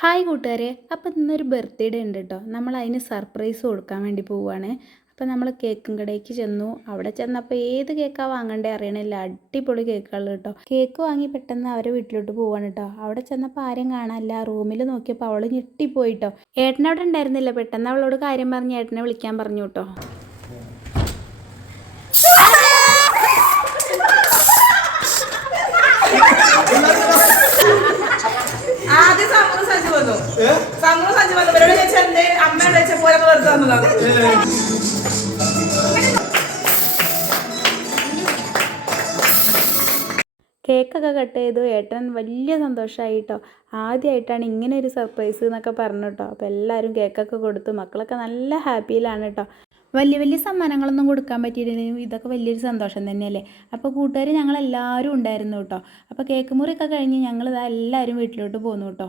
Hi കൂട്ടുകാരെ, അപ്പോൾ ഇന്നൊരു ബർത്ത്ഡേ ഉണ്ട് കേട്ടോ. നമ്മൾ അതിന് സർപ്രൈസ് കൊടുക്കാൻ വേണ്ടി പോവുകയാണ്. അപ്പോൾ നമ്മൾ കേക്കും കടയ്ക്ക് ചെന്നു. അവിടെ ചെന്നപ്പോൾ ഏത് കേക്കാണ് വാങ്ങണ്ടേ അറിയണില്ല. അടിപൊളി കേക്കുകൾ കേട്ടോ. കേക്ക് വാങ്ങി പെട്ടെന്ന് അവരെ വീട്ടിലോട്ട് പോവാണ് കേട്ടോ. അവിടെ ചെന്നപ്പോൾ ആരും കാണാനില്ല. റൂമിൽ നോക്കിയപ്പോൾ അവൾ ഞെട്ടിപ്പോയിട്ടോ. ഏട്ടനവിടെ ഉണ്ടായിരുന്നില്ല. പെട്ടെന്ന് അവളോട് കാര്യം പറഞ്ഞ് ഏട്ടനെ വിളിക്കാൻ പറഞ്ഞു കേട്ടോ. ആദ്യം സമൂഹ സജ്ജ് വന്നു ഇവരോട് ചോദിച്ചാൽ എന്റെ അമ്മയോട് ചോദിച്ചാൽ പോലെ വെറുതെ വന്നതാണ്. കേക്കൊക്കെ കട്ട് ചെയ്തു. ഏട്ടൻ വലിയ സന്തോഷമായി കേട്ടോ. ആദ്യമായിട്ടാണ് ഇങ്ങനെ ഒരു സർപ്രൈസ് എന്നൊക്കെ പറഞ്ഞു കേട്ടോ. അപ്പോൾ എല്ലാവരും കേക്കൊക്കെ കൊടുത്തു. മക്കളൊക്കെ നല്ല ഹാപ്പിയിലാണ് കേട്ടോ. വലിയ വലിയ സമ്മാനങ്ങളൊന്നും കൊടുക്കാൻ പറ്റിയില്ലെങ്കിലും ഇതൊക്കെ വലിയൊരു സന്തോഷം തന്നെയല്ലേ. അപ്പോൾ കൂട്ടുകാർ ഞങ്ങളെല്ലാവരും ഉണ്ടായിരുന്നു കേട്ടോ. അപ്പോൾ കേക്ക് മുറിയൊക്കെ കഴിഞ്ഞ് ഞങ്ങൾ എല്ലാവരും വീട്ടിലോട്ട് പോന്നു കേട്ടോ.